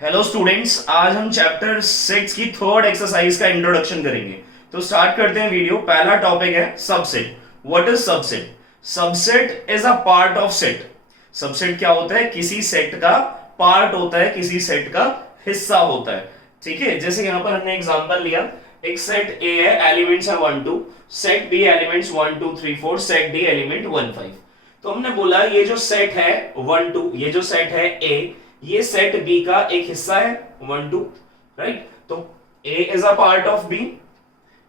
Hello students, आज हम chapter 6 की थर्ड एक्सरसाइज का इंट्रोडक्शन करेंगे। तो स्टार्ट करते हैं वीडियो। पहला टॉपिक है subset. What is subset? Subset is a part of set. Subset क्या होता है? किसी सेट का पार्ट होता है, किसी सेट का हिस्सा होता है। ठीक है, जैसे यहां पर हमने एग्जांपल लिया, एक सेट ए है, एलिमेंट्स है 1 2, set B elements 1 2 3 4, set D element 1 5। तो हमने बोला ये जो सेट है 1 2, ये जो सेट है ए, ये सेट बी का एक हिस्सा है 1 2, राइट। तो A is a part of B,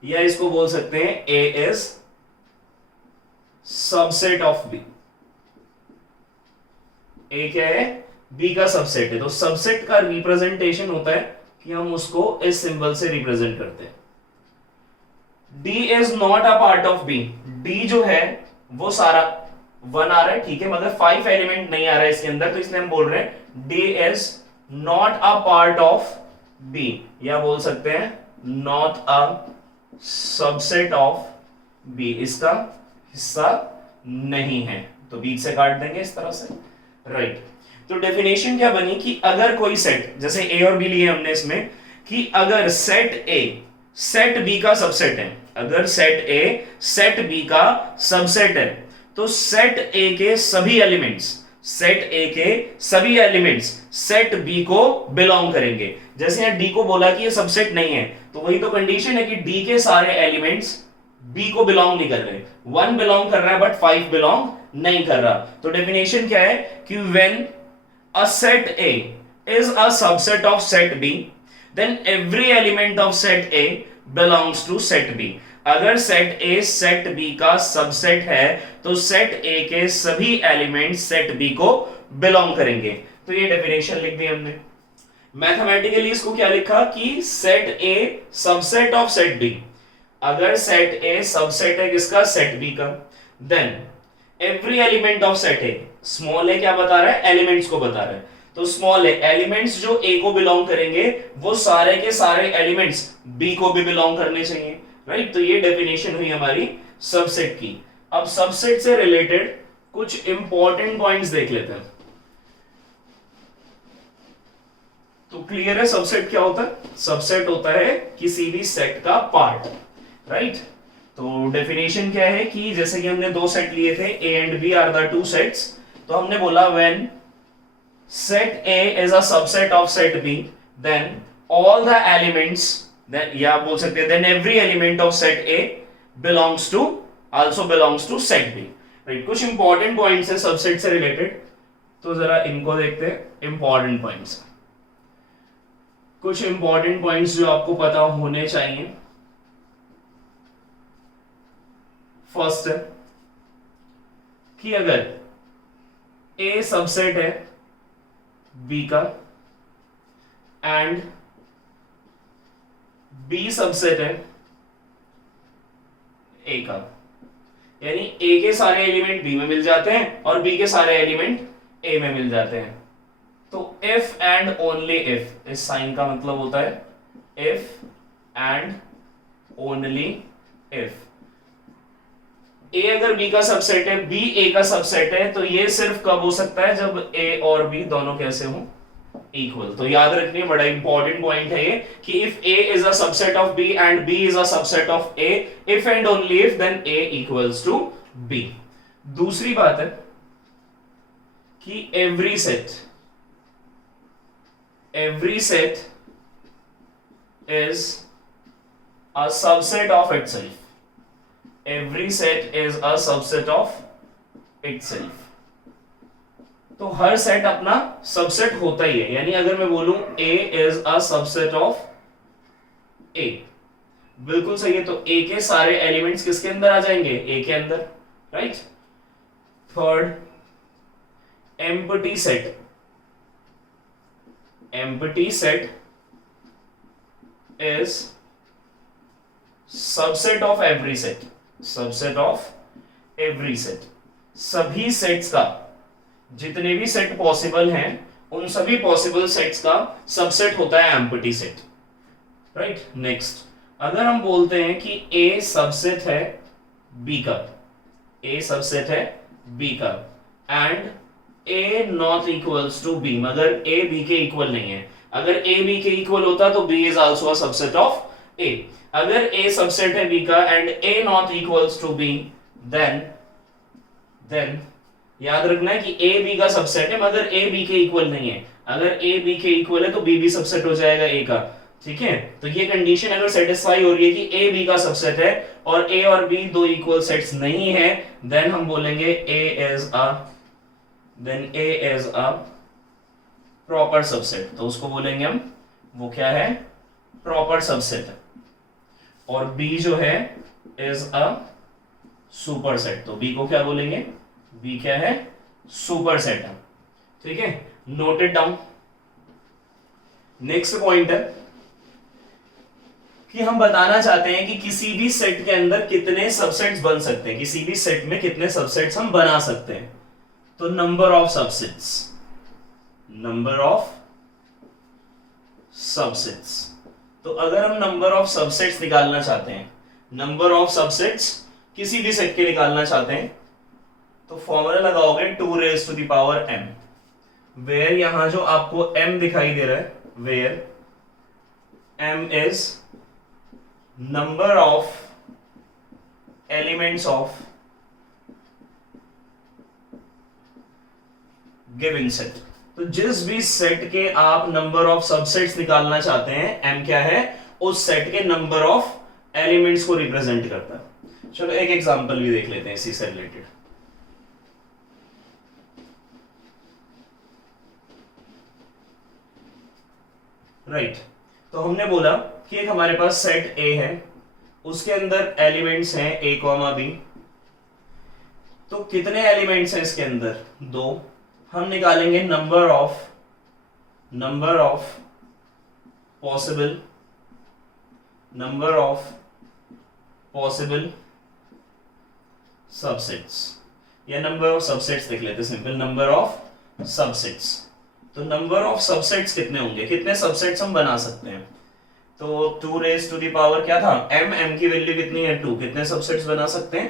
या इसको बोल सकते हैं A is subset of B. A क्या है? बी का सबसेट है। तो सबसेट का रिप्रेजेंटेशन होता है कि हम उसको इस सिंबल से रिप्रेजेंट करते हैं। D is not a part of B. D जो है वो सारा 1 आ रहा है, ठीक है, मगर 5 एलिमेंट नहीं आ रहा है इसके अंदर, तो इसलिए हम बोल रहे हैं D is not a part of B, या बोल सकते हैं not a subset of B, इसका हिस्सा नहीं है। तो बीच से काट देंगे इस तरह से, राइट। तो डेफिनेशन क्या बनी कि अगर कोई सेट, जैसे ए और बी लिए हमने इसमें, कि अगर सेट ए सेट बी का सबसेट है, अगर सेट ए सेट बी का सबसेट है, तो सेट ए के सभी एलिमेंट्स, सेट ए के सभी एलिमेंट्स सेट बी को बिलोंग करेंगे। जैसे यहां डी को बोला कि ये सबसेट नहीं है, तो वही तो कंडीशन है कि डी के सारे एलिमेंट्स बी को बिलोंग नहीं कर रहे। 1 बिलोंग कर रहा है बट 5 बिलोंग नहीं कर रहा। तो डेफिनेशन क्या है कि when a set A is a subset of set B, then every element of set A belongs to set B. अगर सेट A सेट B का सबसेट है, तो सेट A के सभी एलिमेंट सेट B को बिलोंग करेंगे। तो ये डेफिनेशन लिख दी हमने। मैथमेटिकली इसको क्या लिखा कि set A subset of set B। अगर सेट A सबसेट है किसका? सेट B का, then every element of set A, small A क्या बता रहा है? एलिमेंट्स को बता रहा है। तो स्मॉल ए एलिमेंट्स जो ए को बिलोंग करेंगे, वो सारे के सारे एलिमेंट्स बी को भी बिलोंग करने चाहिए, राइट। तो ये डेफिनेशन हुई हमारी सबसेट की। अब सबसेट से रिलेटेड कुछ इंपॉर्टेंट पॉइंट्स देख लेते हैं। तो क्लियर है सबसेट क्या होता है? सबसेट होता है किसी भी सेट का पार्ट, राइट। तो डेफिनेशन क्या है कि जैसे कि हमने दो सेट लिए थे, A and B are the two sets, तो हमने बोला when set A is a subset of set B, then all the elements, then या बोल सकते हैं then every element of set A belongs to also belongs to set B, right. कुछ important points है subset से रिलेटेड, तो जरा इनको देखते हैं। इंपॉर्टेंट पॉइंट्स, कुछ इंपॉर्टेंट पॉइंट्स जो आपको पता होने चाहिए। फर्स्ट है कि अगर ए सबसेट है बी का एंड बी सबसेट है ए का, यानी ए के सारे एलिमेंट बी में मिल जाते हैं और बी के सारे एलिमेंट ए में मिल जाते हैं, तो इफ एंड ओनली इफ, इस साइन का मतलब होता है इफ एंड ओनली इफ, ए अगर बी का सबसेट है, बी ए का सबसेट है, तो ये सिर्फ कब हो सकता है? जब ए और बी दोनों कैसे हो? इक्वल। तो याद रखिए, बड़ा इंपॉर्टेंट पॉइंट है ये कि if A is a subset of B and B is a subset of A, if and only if, then A equals to B. दूसरी बात है कि every set is a subset of itself. Every set is a subset of itself. तो हर set अपना subset होता ही है, यानी अगर मैं बोलूं A is a subset of A, बिल्कुल सही है। तो A के सारे एलिमेंट्स किसके अंदर आ जाएंगे? A के अंदर, right. Third, empty set is subset of every set, subset of every set. सभी सेट्स का, जितने भी सेट पॉसिबल हैं, उन सभी पॉसिबल सेट्स का सबसेट होता है एम्प्टी सेट, राइट। नेक्स्ट, अगर हम बोलते हैं कि ए सबसेट है बी का, ए सबसेट है बी का and A not equals to B, मगर ए बी के इक्वल नहीं है। अगर ए बी के इक्वल होता तो B is also a subset of A. अगर ए सबसेट है बी का and A not equals to B, then याद रखना है कि ए बी का सबसेट है मगर ए बी के इक्वल नहीं है। अगर ए बी के इक्वल है तो बी भी सबसेट हो जाएगा ए का। ठीक है, तो ये कंडीशन अगर सेटिस्फाई हो रही है कि ए बी का सबसेट है और ए और बी दो इक्वल सेट्स नहीं है, देन हम बोलेंगे ए इज अ प्रॉपर सबसेट। तो उसको बोलेंगे हम, वो क्या है, प्रॉपर सबसेट। और बी जो है इज अ सुपर सेट। तो बी को क्या बोलेंगे, बी क्या है, सुपर सेट है। ठीक है, note it down. Next point है कि हम बताना चाहते हैं कि किसी भी सेट के अंदर कितने सबसेट्स बन सकते हैं, किसी भी सेट में कितने सबसेट्स हम बना सकते हैं। तो number of subsets, number of subsets. तो अगर हम नंबर ऑफ सबसेट्स निकालना चाहते हैं, नंबर ऑफ सबसेट्स किसी भी सेट के निकालना चाहते हैं, तो फॉर्मूला लगाओगे 2 raised to the power m, where यहां जो आपको m दिखाई दे रहा है, where m is number of elements of given set. तो जिस भी सेट के आप नंबर ऑफ सबसेट्स निकालना चाहते हैं, m क्या है, उस सेट के नंबर ऑफ एलिमेंट्स को रिप्रेजेंट करता है। चलो एक एग्जांपल भी देख लेते हैं इसी से रिलेटेड। राइट, तो हमने बोला कि एक हमारे पास सेट A है, उसके अंदर एलिमेंट्स हैं A, B। तो कितने एलिमेंट्स हैं इसके अंदर, 2। हम निकालेंगे नंबर ऑफ पॉसिबल सबसेट्स, या नंबर ऑफ सबसेट्स देख लेते हैं, सिंपल नंबर ऑफ सबसेट्स। तो नंबर ऑफ सबसेट्स कितने होंगे, कितने सबसेट्स हम बना सकते हैं। तो 2 raised to the power क्या था, m की वैल्यू कितनी है, 2। कितने सबसेट्स बना सकते हैं,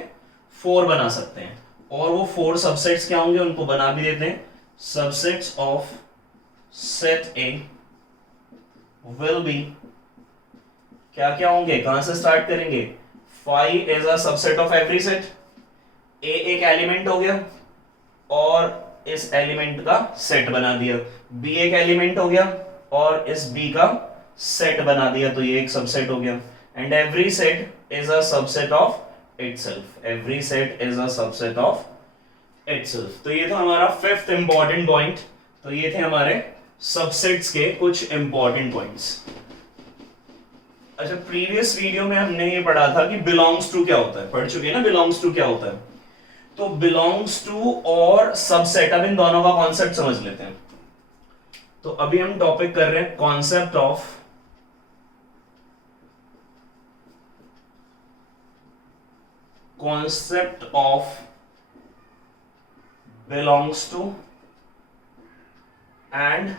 4 बना सकते हैं। और वो 4 सबसेट्स क्या होंगे, उनको बना भी देते हैं। Subsets of set A will be, क्या क्या होंगे, कहां से स्टार्ट करेंगे, 5 is a subset of every set. A एक एलिमेंट हो गया और इस एलिमेंट का सेट बना दिया, B एक एलिमेंट हो गया और इस B का सेट बना दिया, तो ये एक सबसेट हो गया। And every set is a subset of itself, every set is a subset of itself. तो ये था हमारा 5th इंपॉर्टेंट पॉइंट। तो ये थे हमारे सबसेट्स के कुछ इंपॉर्टेंट पॉइंट्स। अच्छा, प्रीवियस वीडियो में हमने ये पढ़ा था कि बिलोंग्स टू क्या होता है, पढ़ चुके हैं ना बिलोंग्स टू क्या होता है। तो बिलोंग्स टू और सबसेट, अब इन दोनों का कॉन्सेप्ट समझ लेते हैं। तो अभी हम टॉपिक कर रहे हैं concept of belongs to and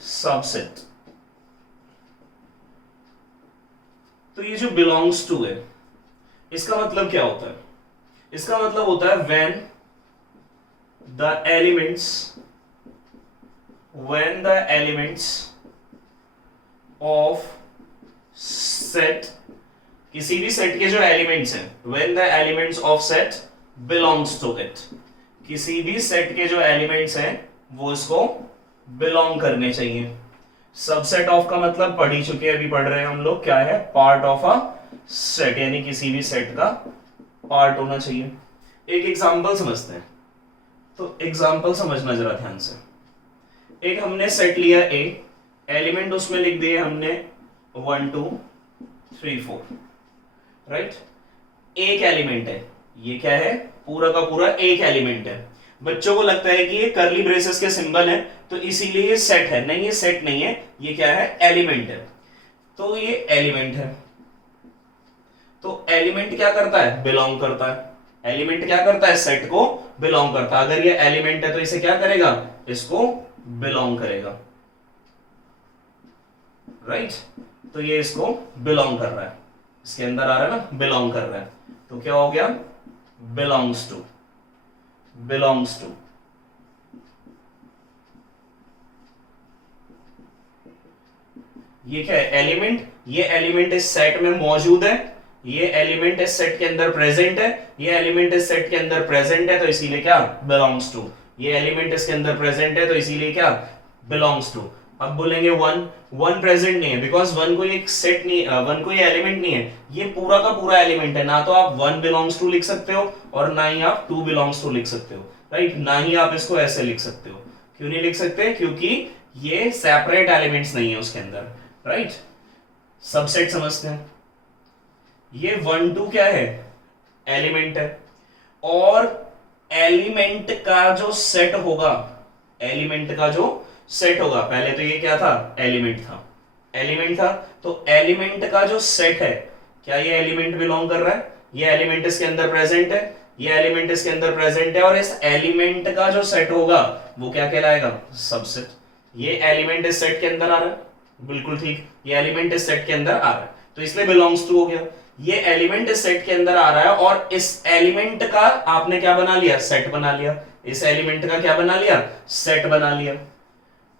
subset. तो ये जो बिलोंग्स टू है, इसका मतलब क्या होता है, इसका मतलब होता है when the elements of set, किसी भी सेट के जो एलिमेंट्स हैं, when the elements of set belongs to it, किसी भी सेट के जो एलिमेंट्स हैं वो इसको बिलोंग करने चाहिए। सबसेट ऑफ का मतलब पढ़ ही चुके हैं, अभी पढ़ रहे हैं हम लोग, क्या है, पार्ट ऑफ अ सेट, यानी किसी भी सेट का पार्ट होना चाहिए। एक एग्जांपल समझते हैं। तो एग्जांपल समझना जरा ध्यान से। एक हमने सेट लिया A, एलिमेंट उसमें लिख दिए हमने 1 2 3 4, राइट। एक एलिमेंट है, ये क्या है, पूरा का पूरा एक एलिमेंट है। बच्चों को लगता है कि ये कर्ली ब्रेसेस के सिंबल है तो इसीलिए ये सेट है, नहीं ये सेट नहीं है, ये क्या है, एलिमेंट है। तो ये एलिमेंट है। तो एलिमेंट क्या करता है, बिलोंग करता है। एलिमेंट क्या करता है, सेट को बिलोंग करता है। अगर ये एलिमेंट है तो इसे क्या करेगा, इसको बिलोंग करेगा, राइट। तो ये इसको बिलोंग कर रहा है, इसके अंदर आ रहा है ना, बिलोंग कर रहा है। तो क्या हो गया, बिलोंग्स टू, बिलोंग्स टू। ये क्या है? एलिमेंट। ये एलिमेंट इस सेट में मौजूद है, ये एलिमेंट इस सेट के अंदर प्रेजेंट है, ये एलिमेंट इस सेट के अंदर प्रेजेंट है, तो इसीलिए क्या? Belongs to. ये एलिमेंट इसके अंदर प्रेजेंट है, तो इसीलिए क्या? Belongs to. अब बोलेंगे वन प्रेजेंट नहीं है, बिकॉज वन कोई एक सेट नहीं, वन कोई एलिमेंट नहीं है, ये पूरा का पूरा एलिमेंट है। ना तो आप वन बिलोंग्स टू लिख सकते हो और ना ही आप टू बिलोंग्स टू लिख सकते हो, राइट? ना ही आप इसको ऐसे लिख सकते हो। क्यों नहीं लिख सकते? क्योंकि ये सेपरेट एलिमेंट्स नहीं है उसके अंदर, राइट? सबसेट समझते हैं। ये 1 2 क्या है? एलिमेंट है, और एलिमेंट का जो सेट होगा, एलिमेंट का जो सेट होगा, पहले तो ये क्या था? एलिमेंट था, एलिमेंट था, तो एलिमेंट का जो सेट है, क्या ये एलिमेंट बिलोंग कर रहा है? ये एलिमेंट इसके अंदर प्रेजेंट है, ये एलिमेंट इसके अंदर प्रेजेंट है, और इस एलिमेंट का जो सेट होगा वो क्या कहलाएगा? सबसेट। ये एलिमेंट इस सेट के अंदर आ रहा है, बिल्कुल ठीक, ये एलिमेंट इस सेट के अंदर आ रहा है, तो इसलिए बिलोंग्स टू हो गया। ये एलिमेंट इस सेट के अंदर आ रहा है, और इस एलिमेंट का आपने क्या बना लिया? सेट बना लिया। इस एलिमेंट का क्या बना लिया? सेट बना लिया।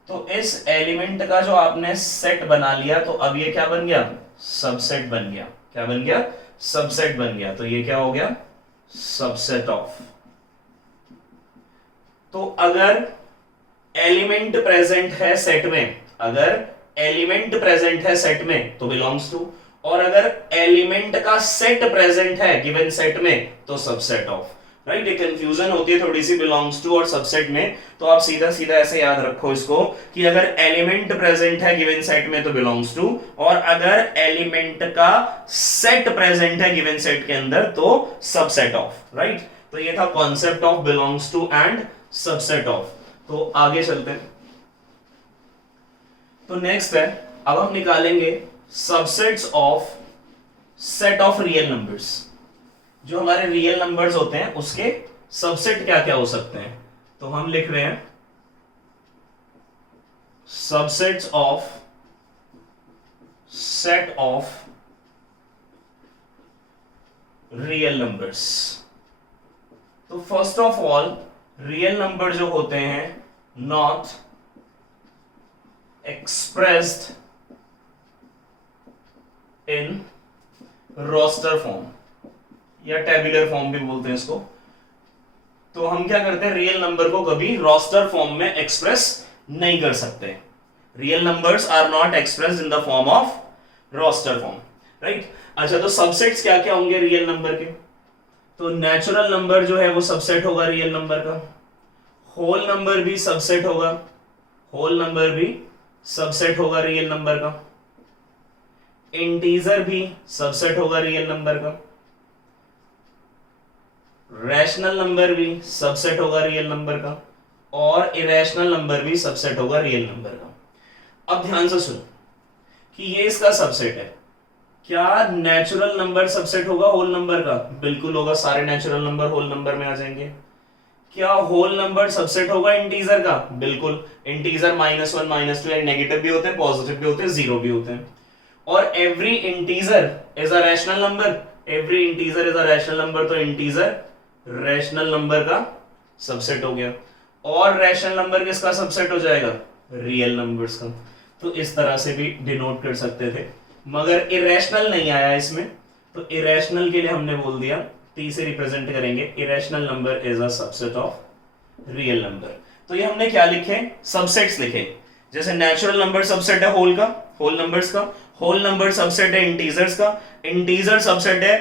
तो इस एलिमेंट का जो आपने सेट बना लिया, तो अब ये क्या बन गया? सबसेट बन गया। क्या बन गया? सबसेट बन गया। तो ये क्या हो गया? Subset of. तो अगर एलिमेंट प्रेजेंट है सेट में, अगर एलिमेंट प्रेजेंट है सेट में तो बिलोंग्स टू, और अगर एलिमेंट का सेट प्रेजेंट है गिवन सेट में तो सबसेट ऑफ, राइट? ये कंफ्यूजन होती है थोड़ी सी बिलोंग्स टू और सबसेट में, तो आप सीधा सीधा ऐसे याद रखो इसको कि अगर एलिमेंट प्रेजेंट है गिवन सेट में तो बिलोंग्स टू, और अगर एलिमेंट का सेट प्रेजेंट है गिवन सेट के अंदर तो सबसेट ऑफ, राइट? तो ये था concept of belongs to and subset of. तो आगे चलते हैं। तो नेक्स्ट है, अब हम निकालेंगे subsets of set of real numbers. जो हमारे रियल नंबर्स होते हैं उसके सबसेट क्या क्या हो सकते हैं। तो हम लिख रहे हैं subsets of set of real numbers. तो first of all real number जो होते हैं not expressed in roster form या टेबुलर फॉर्म भी बोलते हैं इसको। तो हम क्या करते हैं, रियल नंबर को कभी रोस्टर फॉर्म में एक्सप्रेस नहीं कर सकते। Real numbers are not expressed in the form of roster form, right? अच्छा, तो सबसेट्स क्या क्या होंगे रियल नंबर के? तो नेचुरल नंबर जो है वो सबसेट होगा रियल नंबर का, होल नंबर भी सबसेट होगा, होल नंबर भी सबसेट होगा रियल नंबर का, इंटीजर भी सबसेट होगा रियल नंबर का, रैशनल नंबर भी सबसेट होगा रियल नंबर का, और इरेशनल नंबर भी सबसेट होगा रियल नंबर का। अब ध्यान से सुनो कि ये इसका सबसेट है। क्या नेचुरल नंबर सबसेट होगा होल नंबर का? बिल्कुल होगा, सारे नेचुरल नंबर होल नंबर में आ जाएंगे। क्या होल नंबर सबसेट होगा इंटीजर का? बिल्कुल। इंटीजर -1 -2 यानी नेगेटिव भी होते हैं, पॉजिटिव भी होते हैं, जीरो भी होते हैं। और every integer is a rational number, every integer is a rational number, तो इंटीजर रैशनल नंबर का सबसेट हो गया। और रैशनल नंबर किसका सबसेट हो जाएगा? रियल नंबर्स का। तो इस तरह से भी डिनोट कर सकते थे, मगर इरेशनल नहीं आया इसमें, तो इरेशनल के लिए हमने बोल दिया टी से रिप्रेजेंट करेंगे, irrational number is a subset of real number. तो ये हमने क्या लिखे? सबसेट्स लिखे। जैसे नेचुरल नंबर सबसेट है होल का, होल नंबर्स का, होल नंबर सबसेट है इंटीजर्स का, इंटीजर सबसेट है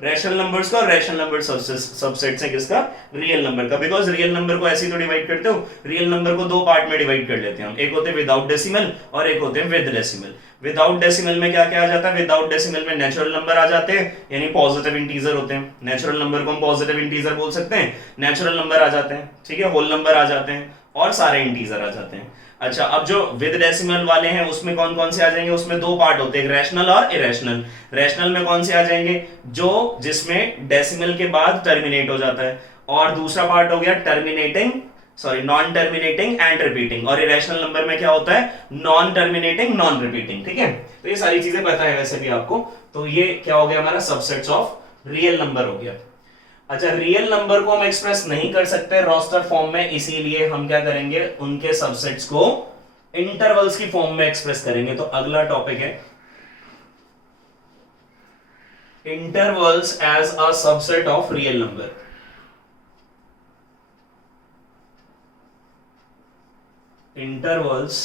रैशनल नंबर्स का, और रैशनल नंबर सबसेट है किसका? रियल नंबर का। बिकॉज रियल नंबर को ऐसे ही तो डिवाइड करते हो, रियल नंबर को दो पार्ट में डिवाइड कर लेते हैं हम, एक होते हैं विदाउट डेसिमल और एक होते हैं विद डेसिमल। विदाउट डेसिमल में क्या क्या आ जाता है? विदाउट डेसिमल में नेचुरल नंबर आ जाते हैं, यानी पॉजिटिव इंटीजर होते हैं। नेचुरल नंबर को हम पॉजिटिव इंटीजर बोल सकते हैं, नेचुरल नंबर आ जाते हैं, ठीक है, होल नंबर आ जाते हैं, और सारे इंटीजर आ जाते हैं। अच्छा, अब जो विद डेसिमल वाले हैं उसमें कौन कौन से आ जाएंगे? उसमें दो पार्ट होते हैं, रैशनल और इरेशनल। रैशनल में कौन से आ जाएंगे? जो जिसमें डेसिमल के बाद टर्मिनेट हो जाता है, और दूसरा पार्ट हो गया terminating, sorry non terminating and repeating. और इरेशनल नंबर में क्या होता है? नॉन टर्मिनेटिंग नॉन रिपीटिंग, ठीक है। तो ये सारी चीजें पता है वैसे भी आपको। तो ये क्या हो गया हमारा? सबसेट्स ऑफ रियल नंबर हो गया। अच्छा, रियल नंबर को हम एक्सप्रेस नहीं कर सकते रोस्टर फॉर्म में, इसीलिए हम क्या करेंगे? उनके सबसेट्स को इंटरवल्स की फॉर्म में एक्सप्रेस करेंगे। तो अगला टॉपिक है intervals as a subset of real number. Intervals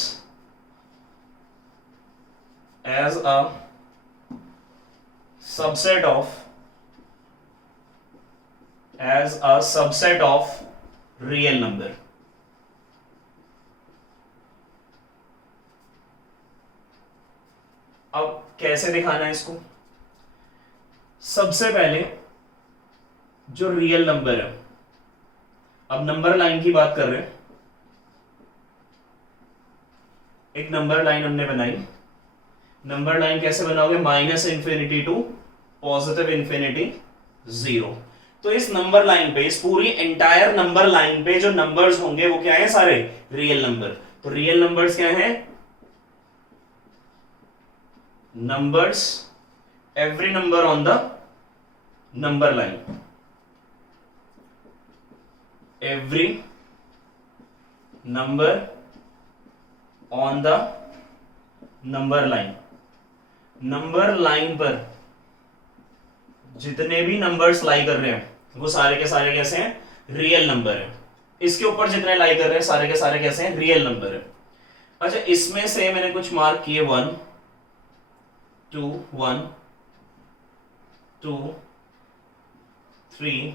as a subset of real number. अब कैसे दिखाना है इसको? सबसे पहले जो रियल नंबर है, अब नंबर लाइन की बात कर रहे हैं। एक नंबर लाइन हमने बनाई। नंबर लाइन कैसे बनाओगे? Minus infinity to positive infinity 0। तो इस नंबर लाइन पे, इस पूरी एंटायर नंबर लाइन पे जो नंबर्स होंगे वो क्या है? सारे रियल नंबर। तो रियल नंबर्स क्या है? Numbers, every number on the number line, every number on the number line. Number line पर जितने भी नंबर्स लाई कर रहे हैं वो सारे के सारे कैसे हैं? रियल नंबर है। इसके ऊपर जितने लाई कर रहे हैं सारे के सारे कैसे हैं? रियल नंबर है। अच्छा, इसमें से मैंने कुछ मार्क किए 1 2 1 2 3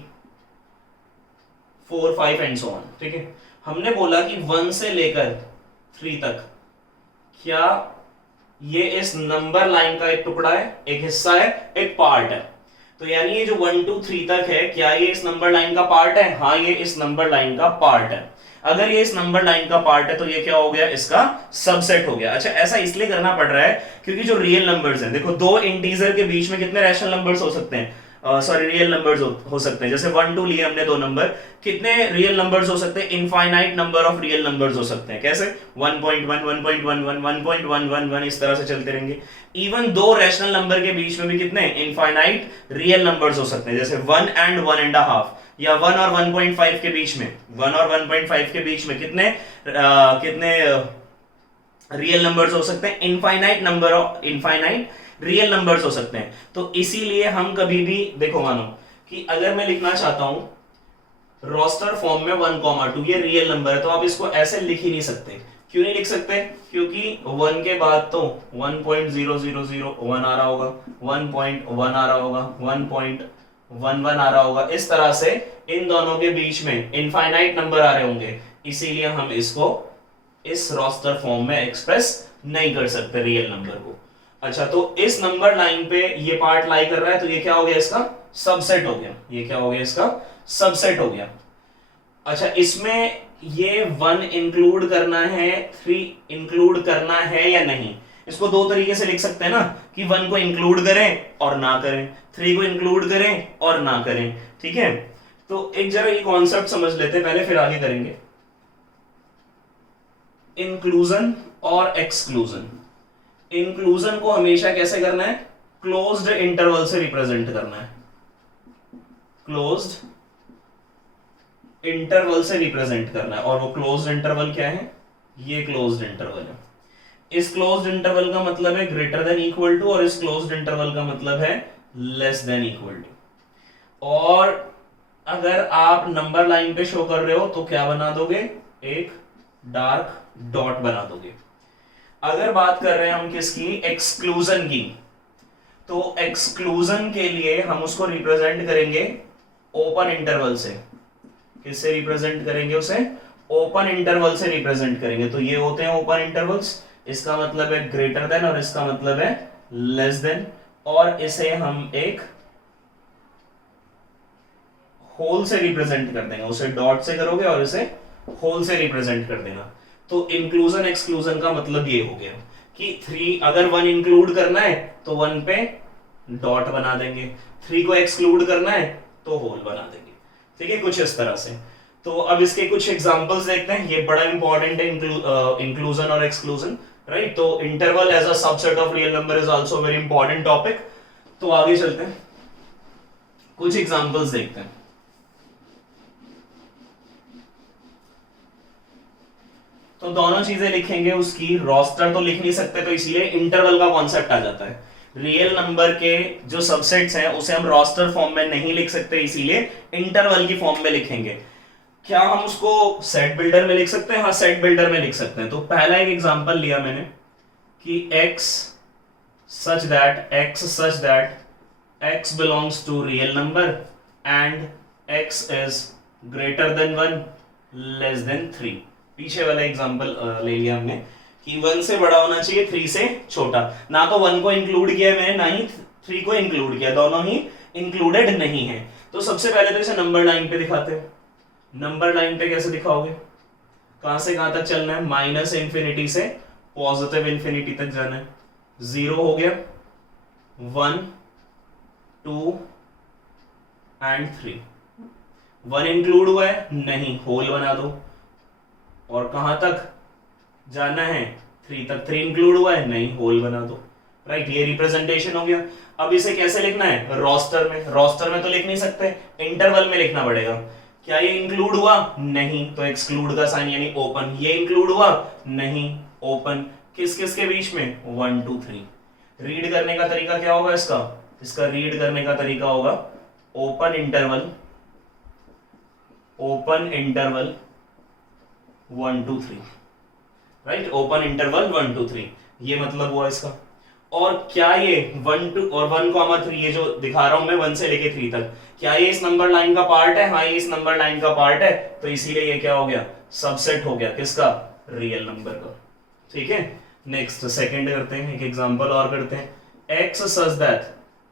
4 5 एंड सो ऑन। ठीक है, हमने बोला कि 1 से लेकर 3 तक क्या ये इस नंबर लाइन का एक टुकड़ा है, एक हिस्सा है, एक पार्ट है। तो यानी ये जो 1 2 3 तक है, क्या ये इस नंबर लाइन का पार्ट है? हाँ, ये इस नंबर लाइन का पार्ट है। अगर ये इस नंबर लाइन का पार्ट है तो ये क्या हो गया? इसका सबसेट हो गया। अच्छा, ऐसा इसलिए करना पड़ रहा है क्योंकि जो रियल नंबर्स हैं, देखो दो इंटीजर के बीच में कितने रैशनल नंबर्स हो सकते हैं? सॉरी, रियल नंबर्स हो सकते हैं। जैसे 1 2 लिए हमने दो नंबर, कितने रियल नंबर्स हो सकते हैं? Infinite number of real numbers हो सकते हैं। कैसे? 1.1 1.11 1.111 इस तरह से चलते रहेंगे। इवन दो रैशनल नंबर के बीच में भी कितने इनफाइनाइट रियल नंबर्स हो सकते हैं, जैसे 1 एंड 1.5, या 1 और 1.5 के बीच में, 1 और 1.5 के बीच में कितने कितने रियल नंबर्स हो सकते हैं? Infinite number of infinite real numbers हो सकते हैं। तो इसीलिए हम कभी भी देखो, मानो कि अगर मैं लिखना चाहता हूं रोस्टर फॉर्म में 1,2, ये रियल नंबर है, तो आप इसको ऐसे लिख ही नहीं सकते। क्यों नहीं लिख सकते? क्योंकि 1 के बाद तो 1.0001 आ रहा होगा, 1.1 आ रहा होगा, 1.11 आ रहा होगा। इस तरह से इन दोनों के बीच में इनफाइनाइट नंबर आ रहे होंगे, इसीलिए हम इसको इस रोस्टर फॉर्म में एक्सप्रेस नहीं कर सकते रियल नंबर को। अच्छा, तो इस नंबर लाइन पे ये पार्ट लाई कर रहा है, तो ये क्या हो गया? इसका सबसेट हो गया। ये क्या हो गया? इसका सबसेट हो गया। अच्छा, इसमें ये 1 इंक्लूड करना है, 3 इंक्लूड करना है या नहीं? इसको दो तरीके से लिख सकते हैं ना, कि 1 को इंक्लूड करें और ना करें, 3 को इंक्लूड करें और ना करें। ठीक है, तो एक जरा ये कॉन्सेप्ट समझ लेते हैं पहले, फिर आगे करेंगे। इंक्लूजन और एक्सक्लूजन। इंक्लूजन को हमेशा कैसे करना है? क्लोज्ड इंटरवल से रिप्रेजेंट करना है। क्लोज्ड इंटरवल से रिप्रेजेंट करना है। और वो क्लोज्ड इंटरवल क्या है? ये क्लोज्ड इंटरवल है। इस क्लोज्ड इंटरवल का मतलब है ग्रेटर देन इक्वल टू, और इस क्लोज्ड इंटरवल का मतलब है लेस देन इक्वल टू। और अगर आप नंबर लाइन पे शो कर रहे हो तो क्या बना दोगे? एक डार्क डॉट बना दोगे। अगर बात कर रहे हैं हम किसकी? एक्सक्लूजन की। तो एक्सक्लूजन के लिए हम उसको रिप्रेजेंट करेंगे ओपन इंटरवल से। किससे रिप्रेजेंट करेंगे उसे? ओपन इंटरवल से रिप्रेजेंट करेंगे। तो ये होते हैं ओपन इंटरवल्स। इसका मतलब है ग्रेटर देन और इसका मतलब है लेस देन, और इसे हम एक होल से रिप्रेजेंट कर देंगे। उसे डॉट से करोगे और इसे होल से रिप्रेजेंट कर देना। तो इंक्लूजन एक्सक्लूजन का मतलब ये हो गया कि 3, अगर 1 इंक्लूड करना है तो 1 पे डॉट बना देंगे, 3 को एक्सक्लूड करना है तो होल बना देंगे। ठीक है, कुछ इस तरह से। तो अब इसके कुछ एग्जांपल्स देखते हैं। ये बड़ा इंपॉर्टेंट है, इंक्लूजन और एक्सक्लूजन, राइट? तो interval as a subset of real number is also very important topic. तो आगे चलते हैं, कुछ एग्जांपल्स देखते हैं। तो दोनों चीजें लिखेंगे उसकी, रोस्टर तो लिख नहीं सकते तो इसलिए इंटरवल का कॉन्सेप्ट आ जाता है। रियल नंबर के जो सबसेट्स हैं उसे हम रोस्टर फॉर्म में नहीं लिख सकते, इसीलिए इंटरवल की फॉर्म में लिखेंगे। क्या हम उसको सेट बिल्डर में लिख सकते हैं? हाँ, सेट बिल्डर में लिख सकते हैं। तो पहला एक एग्जांपल लिया मैंने कि x such that x belongs to real number and x is greater than 1 less than 3। पीछे वाला एग्जांपल ले लिया हमने कि 1 से बड़ा होना चाहिए 3 से छोटा। ना तो 1 को इंक्लूड किया मैंने, ना ही 3 को इंक्लूड किया, दोनों ही इंक्लूडेड नहीं है। तो सबसे पहले तो इसे नंबर लाइन पे दिखाते हैं। नंबर लाइन पे कैसे दिखाओगे? कहां से कहां तक चलना है? माइनस इंफिनिटी से पॉजिटिव इंफिनिटी तक जाना है। 0 हो गया, 1 2 एंड 3। 1 इंक्लूड हुआ है? नहीं, होल बना दो। और कहां तक जाना है? 3 तक। 3 इंक्लूड हुआ है? नहीं, होल बना दो। राइट, ये रिप्रेजेंटेशन हो गया। अब इसे कैसे लिखना है? रोस्टर में। रोस्टर में तो लिख नहीं सकते, इंटरवल में लिखना पड़ेगा। क्या ये इंक्लूड हुआ? नहीं, तो एक्सक्लूड का साइन यानी ओपन। ये इंक्लूड हुआ? नहीं, ओपन। किस किस के बीच में? 1 2 3। रीड करने का तरीका क्या होगा इसका? इसका रीड करने का तरीका होगा open interval 1 2 3। Right, open interval 1 2 3, ये मतलब हुआ इसका। और क्या ये 1 2 और 1,3 ये जो दिखा रहा हूं मैं 1 से लेके 3 तक, क्या ये इस नंबर लाइन का पार्ट है? हाँ, ये इस नंबर लाइन का पार्ट है, तो इसीलिए ये क्या हो गया? सबसेट हो गया। किसका? रियल नंबर का। ठीक है, नेक्स्ट सेकंड करते हैं, एक एग्जांपल और करते हैं। x such that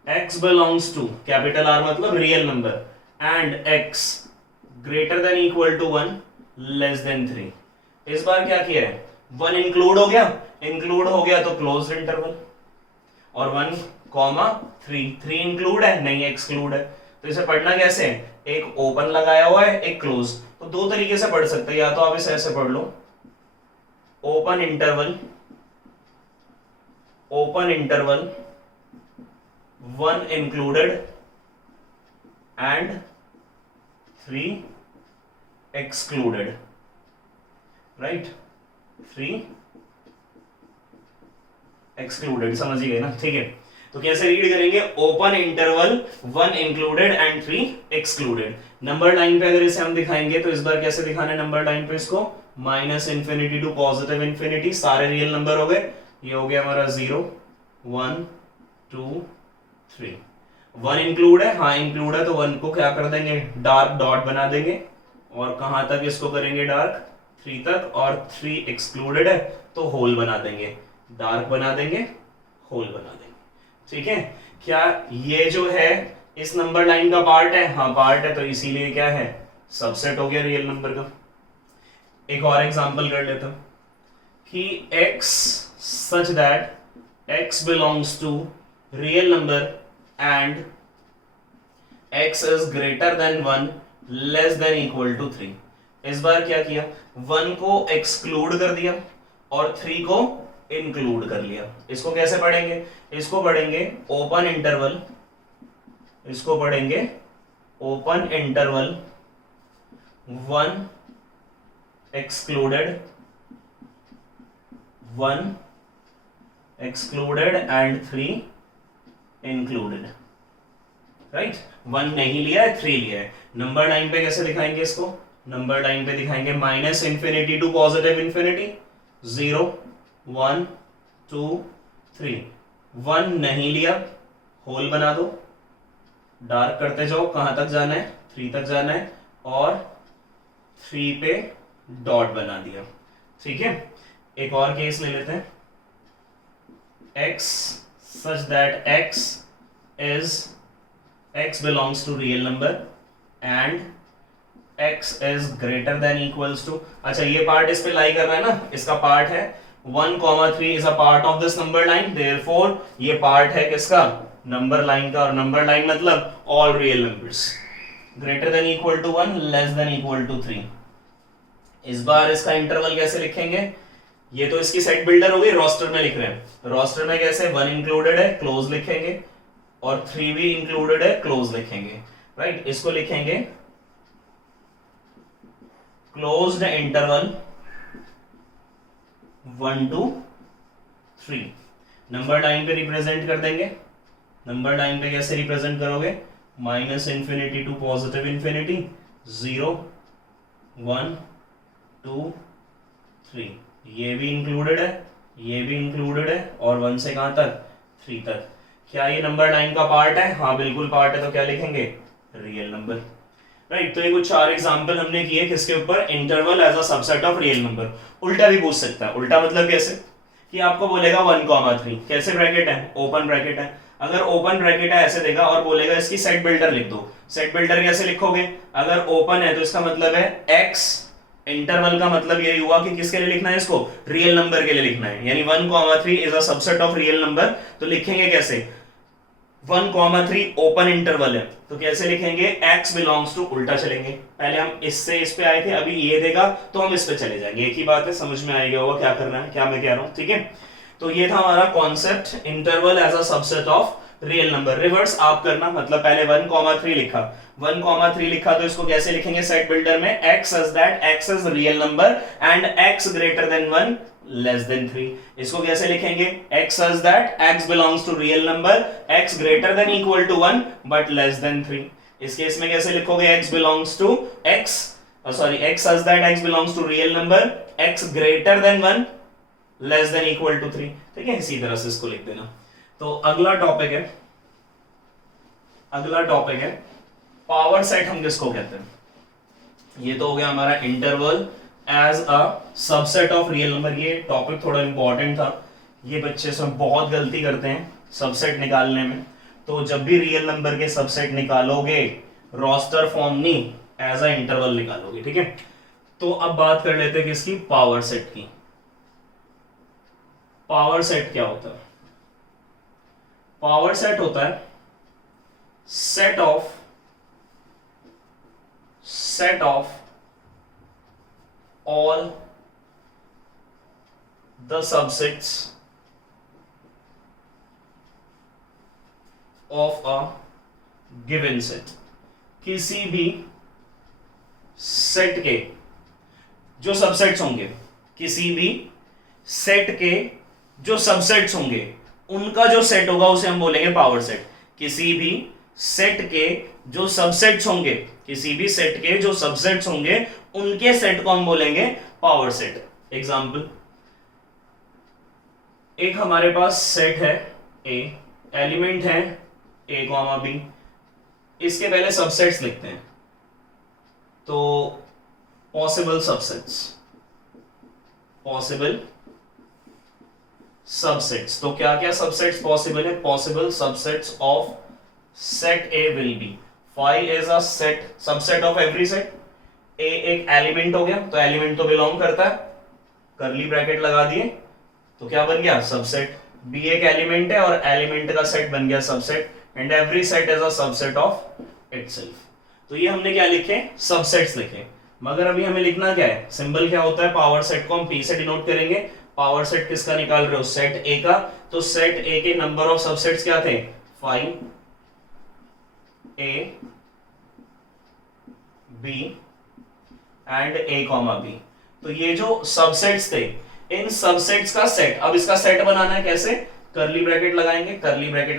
x belongs to capital R मतलब real number and x greater than equal to 1 less than 3। इस बार क्या किया है? 1 इंक्लूड हो गया, इंक्लूड हो गया तो क्लोज्ड इंटरवल। और 1,3 3 इंक्लूड है? नहीं, एक्सक्लूड है। तो इसे पढ़ना कैसे है? एक ओपन लगाया हुआ है, एक क्लोज। तो दो तरीके से पढ़ सकते हैं, या तो आप इसे ऐसे पढ़ लो, open interval 1 included and 3 excluded. Right, 3 excluded, समझ गए ना? ठीक है, तो कैसे रीड करेंगे? Open interval 1 included and 3 excluded. Number line पे अगर इसे हम दिखाएंगे तो इस बार कैसे दिखाना है नंबर लाइन पे इसको? Minus infinity to positive infinity, सारे रियल नंबर हो गए। ये हो गया हमारा 0 1 2 3। 1 इंक्लूड है? हाँ, इंक्लूड है, तो 1 को क्या कर देंगे? डार्क डॉट बना देंगे। और कहां तक इसको करेंगे? डार्क 3 तक। और 3 एक्सक्लूडेड है तो होल बना देंगे, डार्क बना देंगे, होल बना देंगे। ठीक है, क्या ये जो है इस नंबर लाइन का पार्ट है? हाँ, पार्ट है, तो इसीलिए क्या है? सबसेट हो गया रियल नंबर का। एक और एग्जांपल कर लेता हूं कि x such that x belongs to real number and x is greater than 1 less than equal to 3। इस बार क्या किया? 1 को एक्सक्लूड कर दिया और 3 को इंक्लूड कर लिया। इसको कैसे पढ़ेंगे? इसको पढ़ेंगे ओपन इंटरवल, इसको पढ़ेंगे open interval 1 excluded 1 excluded and 3 included। Right, 1 नहीं लिया है, 3 लिया है। नंबर लाइन पे कैसे दिखाएंगे इसको? नंबर लाइन पे दिखाएंगे minus infinity to positive infinity, 0 1 2 3। 1 नहीं लिया, होल बना दो, डार्क करते जाओ, कहां तक जाना है? 3 तक जाना है, और 3 पे डॉट बना दिया। ठीक है, एक और केस ले लेते हैं। x such that x belongs to real number and x is greater than equals to, अच्छा ये पार्ट इस पे लाई कर रहा है ना, इसका पार्ट है 1,3 is a part of this number line, therefore ये पार्ट है किसका? नंबर लाइन का। और नंबर लाइन मतलब all real numbers greater than equal to 1 less than equal to 3। इस बार इसका इंटरवल कैसे लिखेंगे? ये तो इसकी सेट बिल्डर हो गई, रोस्टर में लिख रहे हैं। रोस्टर में कैसे? 1 इंक्लूडेड है, क्लोज लिखेंगे, और 3 भी इंक्लूडेड है, क्लोज लिखेंगे। राइट, इसको लिखेंगे क्लोज्ड इंटरवल 1 2 3। नंबर लाइन पे रिप्रेजेंट कर देंगे। नंबर लाइन पे कैसे रिप्रेजेंट करोगे? Minus infinity to positive infinity, 0 1 2 3। ये भी इंक्लूडेड है, ये भी इंक्लूडेड है, और 1 से कहां तक? 3 तक। क्या ये नंबर लाइन का पार्ट है? हाँ बिल्कुल पार्ट है। तो क्या लिखेंगे? Real number. राइट। तो ये कुछ 4 एग्जांपल हमने किए किसके ऊपर? Interval as a subset of real number. उल्टा भी पूछ सकता है। उल्टा मतलब कैसे? कि आपको बोलेगा 1,3, कैसे ब्रैकेट है? ओपन ब्रैकेट है। अगर ओपन ब्रैकेट है ऐसे देगा और बोलेगा इसकी सेट बिल्डर लिख दो। सेट बिल्डर कैसे लिखोगे? अगर ओपन है तो इसका मतलब है x, इंटरवल का मतलब यही हुआ कि किसके लिए लिखना है इसको? रियल नंबर के लिए लिखना है। यानी 1,3 is a subset of real number. तो लिखेंगे कैसे? 1,3 ओपन इंटरवल है तो कैसे लिखेंगे? x बिलोंग्स टू, उल्टा चलेंगे। पहले हम इससे इस पे आए थे, अभी ये देगा तो हम इस पे चले जाएंगे। एक ही बात है, समझ में आएगा होगा क्या करना है, क्या मैं कह रहा हूं। ठीक है, तो ये था हमारा concept, interval as a subset of real number. Reverse आप करना, मतलब पहले 1,3 लिखा, 1,3 लिखा तो इसको कैसे लिखेंगे सेट बिल्डर में? x as that x is real number and x greater than 1 less than 3। इसको कैसे लिखेंगे? x as that x belongs to real number, x greater than equal to 1 but less than 3। इस case में कैसे लिखोगे? x belongs to x as that x belongs to real number, x greater than 1 less than equal to 3। ठीक है, इसी तरह से इसको लिख देना। तो अगला टॉपिक है पावर सेट। हम किसको कहते हैं? ये तो हो गया हमारा interval as a subset of real number. ये टॉपिक थोड़ा इंपॉर्टेंट था, ये बच्चे सब बहुत गलती करते हैं सबसेट निकालने में। तो जब भी रियल नंबर के सबसेट निकालोगे, रोस्टर फॉर्म नहीं, एज अ इंटरवल निकालोगे। ठीक है, तो अब बात कर लेते हैं किसकी? पावर सेट की। पावर सेट क्या होता है? पावर सेट होता है set of all the subsets of a given set। किसी भी सेट के जो सबसेट्स होंगे, किसी भी सेट के जो सबसेट्स होंगे उनका जो सेट होगा उसे हम बोलेंगे पावर सेट। किसी भी सेट के जो सबसेट्स होंगे, किसी भी सेट के जो सबसेट्स होंगे उनके सेट को हम बोलेंगे पावर सेट। एग्जाम्पल, एक हमारे पास सेट है ए, एलिमेंट है ए कॉमा बी। इसके पहले सबसेट्स लिखते हैं, तो पॉसिबल सबसेट्स। तो क्या क्या सबसेट्स पॉसिबल है? Possible subsets of set A will be, phi is a set, subset of every set. A एक एलिमेंट हो गया, तो एलिमेंट तो बिलोंग करता है, करली ब्रैकेट लगा दिए तो क्या बन गया? सबसेट। बी एक एलिमेंट है और एलिमेंट का सेट बन गया subset, and every set is a subset of itself. तो ये हमने क्या लिखे? सबसेट्स लिखे। मगर अभी हमें लिखना क्या है? सिंबल क्या होता है? पावर सेट को हम पी से डिनोट करेंगे। पावर सेट किसका निकाल रहे हो? सेट ए का। तो सेट ए के नंबर ऑफ सबसेट्स क्या थे? 5 A B and A comma B. तो ये जो सबसेट्स थे, इन सबसेट्स का सेट, अब इसका सेट बनाना है कैसे? करली ब्रैकेट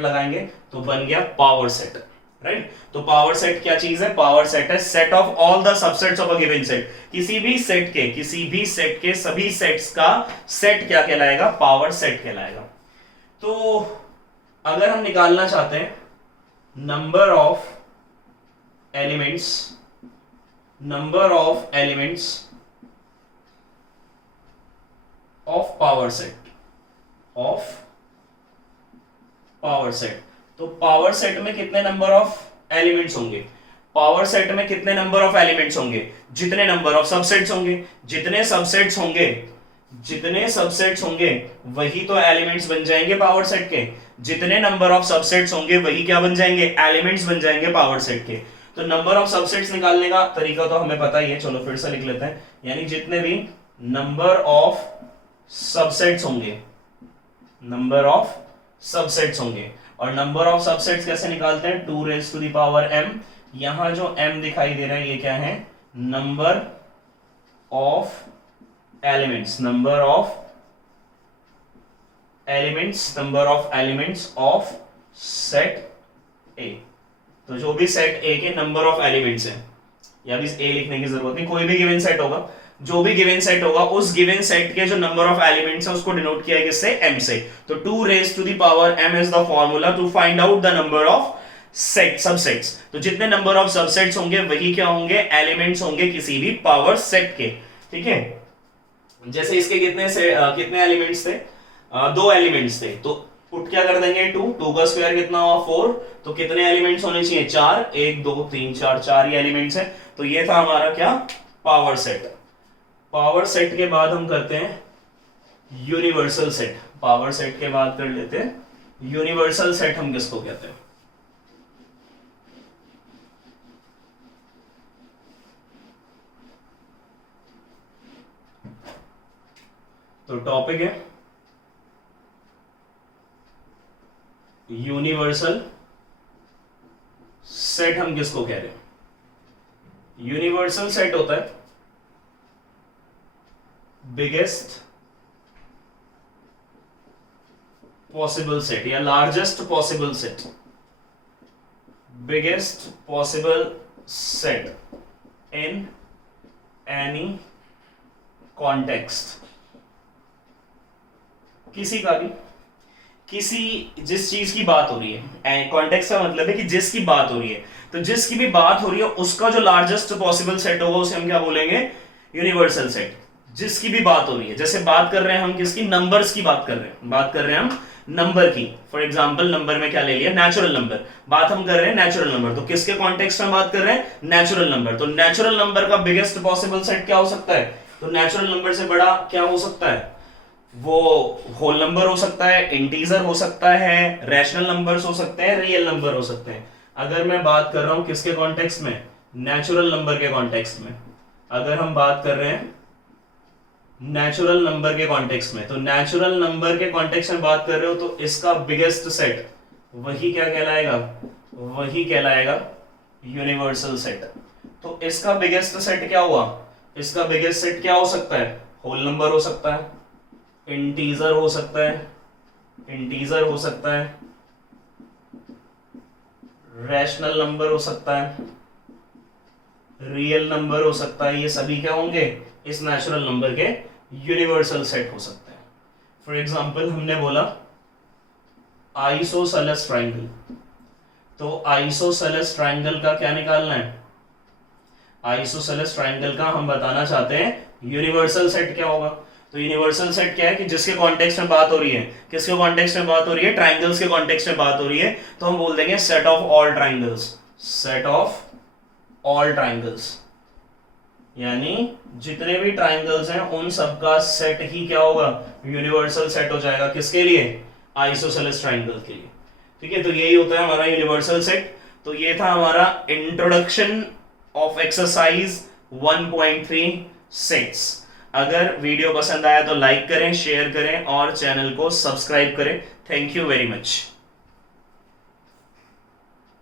लगाएंगे तो बन गया पावर सेट। राइट, तो पावर सेट क्या चीज है? पावर सेट है set of all the subsets of a given set. किसी भी सेट के सभी सेट्स का सेट क्या कहलाएगा? पावर सेट कहलाएगा। तो अगर हम निकालना चाहते हैं number of elements of power set, तो पावर सेट में कितने नंबर ऑफ एलिमेंट्स होंगे? पावर सेट में कितने नंबर ऑफ एलिमेंट्स होंगे? जितने नंबर ऑफ सबसेट्स होंगे। जितने सबसेट्स होंगे वही तो एलिमेंट्स बन जाएंगे पावर सेट के। जितने नंबर ऑफ सबसेट्स होंगे वही क्या बन जाएंगे? एलिमेंट्स बन जाएंगे पावर सेट के। तो नंबर ऑफ सबसेट्स निकालने का तरीका तो हमें पता ही है, चलो फिर से लिख लेते हैं। यानी जितने भी नंबर ऑफ सबसेट्स होंगे, और नंबर ऑफ सबसेट्स कैसे निकालते हैं? 2 raised to the power m। यहां जो m दिखाई दे रहा है ये क्या है? Number of elements, number of elements of set ए। तो जो भी सेट ए के नंबर ऑफ एलिमेंट्स हैं, या भी ए लिखने की जरूरत नहीं, कोई भी गिवन सेट होगा, जो भी गिवन सेट होगा उस गिवन सेट के जो नंबर ऑफ एलिमेंट्स है उसको डिनोट किया है किससे, m से। तो 2 raised to the power m is the formula to find out the number of set subsets. तो जितने नंबर ऑफ सबसेट्स होंगे वही क्या होंगे, एलिमेंट्स होंगे किसी भी पावर सेट के। ठीक है, जैसे इसके कितने एलिमेंट्स थे, 2 एलिमेंट्स थे, तो पुट क्या कर देंगे 2, 2 का स्क्वायर कितना हुआ 4, तो कितने एलिमेंट्स होने चाहिए 4, 1 2 3 4 ही एलिमेंट्स हैं। तो ये था हमारा क्या, पावर सेट। पावर सेट के बाद हम करते हैं यूनिवर्सल सेट। पावर सेट के बाद कर लेते हैं यूनिवर्सल सेट। हम किसको कहते हैं, तो टॉपिक है यूनिवर्सल सेट। हम किसको कह रहे हैं, यूनिवर्सल सेट होता है बिगेस्ट पॉसिबल सेट या largest possible set, biggest possible set in any context. किसी का भी, जिस चीज की बात हो रही है, कॉन्टेक्स्ट का मतलब है कि जिसकी बात हो रही है, तो जिसकी भी बात हो रही है उसका जो लार्जेस्ट पॉसिबल सेट होगा उसे हम क्या बोलेंगे, यूनिवर्सल सेट। जिसकी भी बात हो रही है, जैसे बात कर रहे हैं हम किसकी, नंबर्स की बात कर रहे हैं हम नंबर की। फॉर एग्जांपल नंबर में क्या ले लिया, नेचुरल नंबर, बात हम कर रहे हैं नेचुरल नंबर, तो किसके कॉन्टेक्स्ट में बात कर रहे हैं, नेचुरल नंबर। तो नेचुरल नंबर का बिगेस्ट पॉसिबल सेट क्या हो सकता है, तो नेचुरल नंबर से बड़ा क्या हो सकता है, वो होल नंबर हो सकता है, इंटीजर हो सकता है, रैशनल नंबर्स हो सकते हैं, रियल नंबर हो सकते हैं। अगर मैं बात कर रहा हूं किसके कॉन्टेक्स्ट में, नेचुरल नंबर के कॉन्टेक्स्ट में, अगर हम बात कर रहे हैं नेचुरल नंबर के कॉन्टेक्स्ट में, तो नेचुरल नंबर के कॉन्टेक्स्ट में बात कर रहे हो तो इसका बिगेस्ट सेट वही क्या कहलाएगा, वही कहलाएगा यूनिवर्सल सेट। तो इसका बिगेस्ट सेट क्या हुआ, इसका बिगेस्ट सेट क्या हो सकता है, होल नंबर हो सकता है, इंटीजर हो सकता है, इंटीजर हो सकता है, रैशनल नंबर हो सकता है, रियल नंबर हो सकता है। ये सभी क्या होंगे, इस नेचुरल नंबर के यूनिवर्सल सेट हो सकते हैं। फॉर एग्जांपल हमने बोला आइसोसेलेस ट्रायंगल, तो आइसोसेलेस ट्रायंगल का क्या निकालना है, आइसोसेलेस ट्रायंगल का हम बताना चाहते हैं यूनिवर्सल सेट क्या होगा। तो यूनिवर्सल सेट क्या है कि जिसके कॉन्टेक्स्ट में बात हो रही है, किसके कॉन्टेक्स्ट में बात हो रही है, ट्रायंगल्स के कॉन्टेक्स्ट में बात हो रही है, तो हम बोल देंगे set of all triangles, set of all triangles, यानी जितने भी ट्रायंगल्स हैं उन सबका सेट ही क्या होगा, यूनिवर्सल सेट हो जाएगा। किसके लिए, आइसोसेलेस ट्रायंगल के लिए। ठीक है, तो यही होता है हमारा यूनिवर्सल सेट। तो ये था हमारा इंट्रोडक्शन ऑफ एक्सरसाइज 1.3 सेट्स। अगर वीडियो पसंद आया तो लाइक करें, शेयर करें और चैनल को सब्सक्राइब करें। Thank you very much.